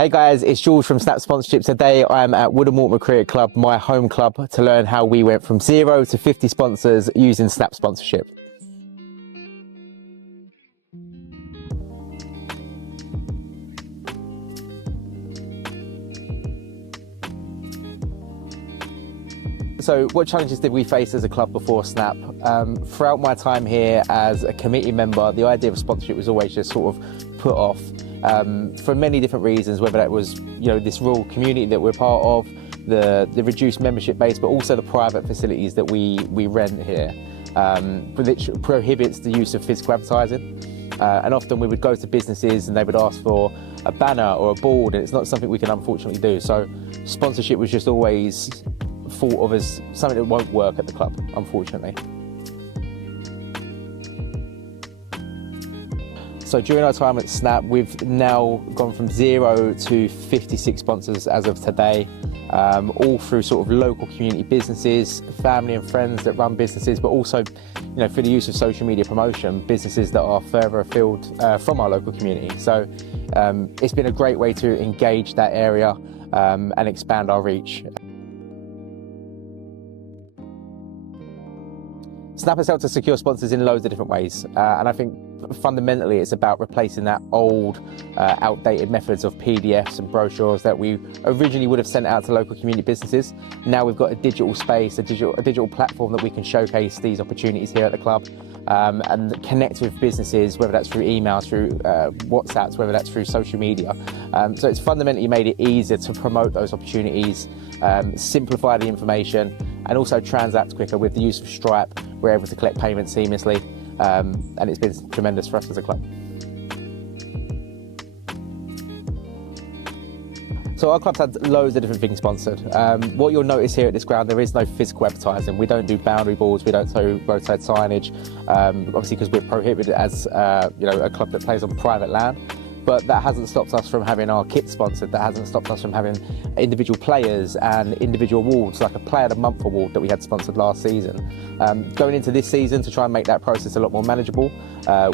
Hey guys, it's George from Snap Sponsorship. Today I'm at Woodham Mortimer Cricket Club, my home club, to learn how we went from 0 to 50 sponsors using Snap Sponsorship. So what challenges did we face as a club before Snap? Throughout my time here as a committee member, the idea of sponsorship was always just sort of put off for many different reasons, whether that was this rural community that we're part of, the reduced membership base, but also the private facilities that we rent here, which prohibits the use of physical advertising. And often we would go to businesses and they would ask for a banner or a board, and it's not something we can unfortunately do. So sponsorship was just always thought of as something that won't work at the club, unfortunately. So during our time at Snap, we've now gone from 0 to 56 sponsors as of today, all through sort of local community businesses, family and friends that run businesses, but also, for the use of social media promotion, businesses that are further afield from our local community. So it's been a great way to engage that area and expand our reach. Snap has helped to secure sponsors in loads of different ways, and I think fundamentally it's about replacing that old, outdated methods of PDFs and brochures that we originally would have sent out to local community businesses. Now we've got a digital space, a digital platform that we can showcase these opportunities here at the club and connect with businesses, whether that's through emails, through WhatsApps, whether that's through social media. So it's fundamentally made it easier to promote those opportunities, simplify the information, and also transact quicker. With the use of Stripe, we're able to collect payments seamlessly, and it's been tremendous for us as a club. So our club's had loads of different things sponsored. What you'll notice here at this ground, there is no physical advertising. We don't do boundary boards, we don't do roadside signage, obviously because we're prohibited as a club that plays on private land. But that hasn't stopped us from having our kit sponsored. That hasn't stopped us from having individual players and individual awards, like a Player of the Month award that we had sponsored last season. Going into this season, to try and make that process a lot more manageable,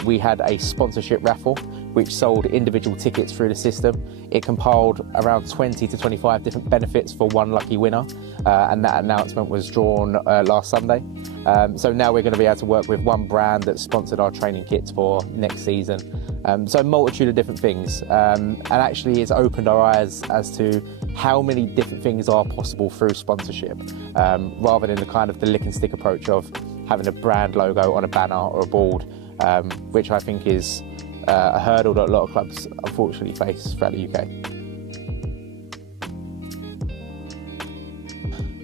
we had a sponsorship raffle which sold individual tickets through the system. It compiled around 20 to 25 different benefits for one lucky winner, and that announcement was drawn last Sunday. So now we're going to be able to work with one brand that sponsored our training kits for next season. So a multitude of different things, and actually it's opened our eyes as to how many different things are possible through sponsorship, rather than the lick and stick approach of having a brand logo on a banner or a board, which I think is a hurdle that a lot of clubs unfortunately face throughout the UK.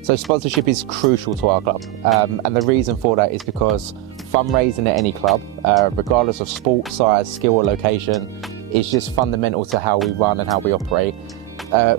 So sponsorship is crucial to our club, and the reason for that is because fundraising at any club, regardless of sport, size, skill or location, is just fundamental to how we run and how we operate.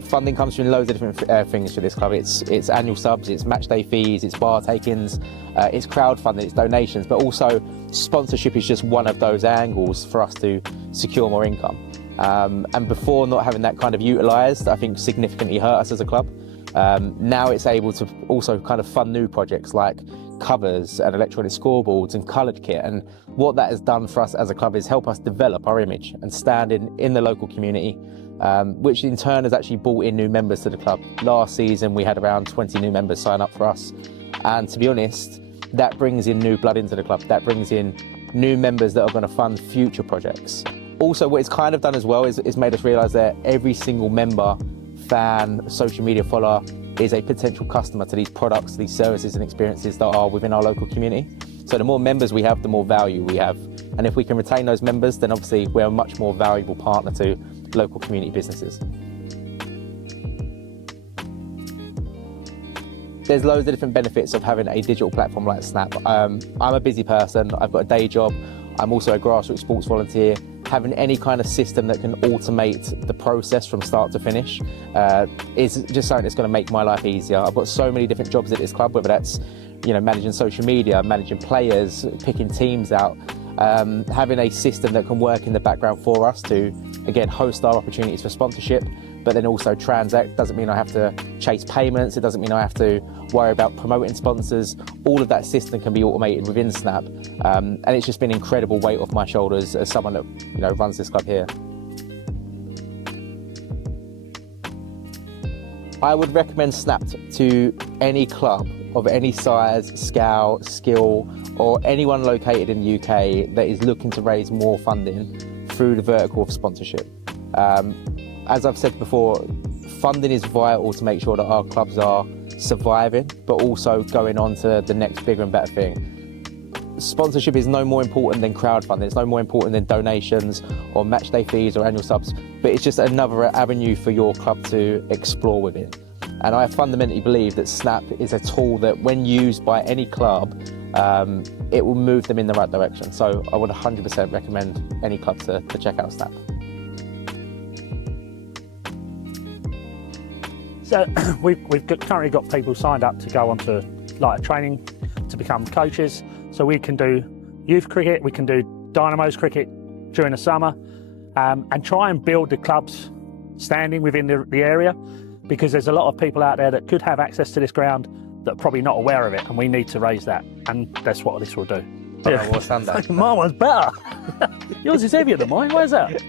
Funding comes from loads of different things for this club. It's annual subs, it's match day fees, it's bar takings, it's crowdfunding, it's donations, but also sponsorship is just one of those angles for us to secure more income. And before, not having that kind of utilised, I think significantly hurt us as a club. Now it's able to also fund new projects like covers and electronic scoreboards and coloured kit, and what that has done for us as a club is help us develop our image and stand in the local community, which in turn has actually brought in new members to the club. Last season we had around 20 new members sign up for us, and to be honest, that brings in new blood into the club. That brings in new members that are going to fund future projects. Also, what it's done as well is made us realise that every single member, fan, social media follower is a potential customer to these products, these services and experiences that are within our local community. So the more members we have, the more value we have. And if we can retain those members, then obviously we're a much more valuable partner to local community businesses. There's loads of different benefits of having a digital platform like Snap. I'm a busy person, I've got a day job, I'm also a grassroots sports volunteer. Having any kind of system that can automate the process from start to finish is just something that's going to make my life easier. I've got so many different jobs at this club, whether that's managing social media, managing players, picking teams out. Having a system that can work in the background for us to, again, host our opportunities for sponsorship, but then also transact. Doesn't mean I have to chase payments, it doesn't mean I have to worry about promoting sponsors. All of that system can be automated within Snap, and it's just been an incredible weight off my shoulders as someone that runs this club here. I would recommend Snap to any club of any size, scale, skill, or anyone located in the UK that is looking to raise more funding through the vertical of sponsorship. As I've said before, funding is vital to make sure that our clubs are surviving, but also going on to the next bigger and better thing. Sponsorship is no more important than crowdfunding. It's no more important than donations or match day fees or annual subs, but it's just another avenue for your club to explore within. And I fundamentally believe that Snap is a tool that when used by any club, it will move them in the right direction. So I would 100% recommend any club to check out Snap. So we've currently got people signed up to go onto like a training to become coaches. So we can do youth cricket, we can do Dynamos cricket during the summer, and try and build the club's standing within the area, because there's a lot of people out there that could have access to this ground that are probably not aware of it, and we need to raise that, and that's what this will do. Yeah. Mine one's better. Yours is heavier than mine, where's that?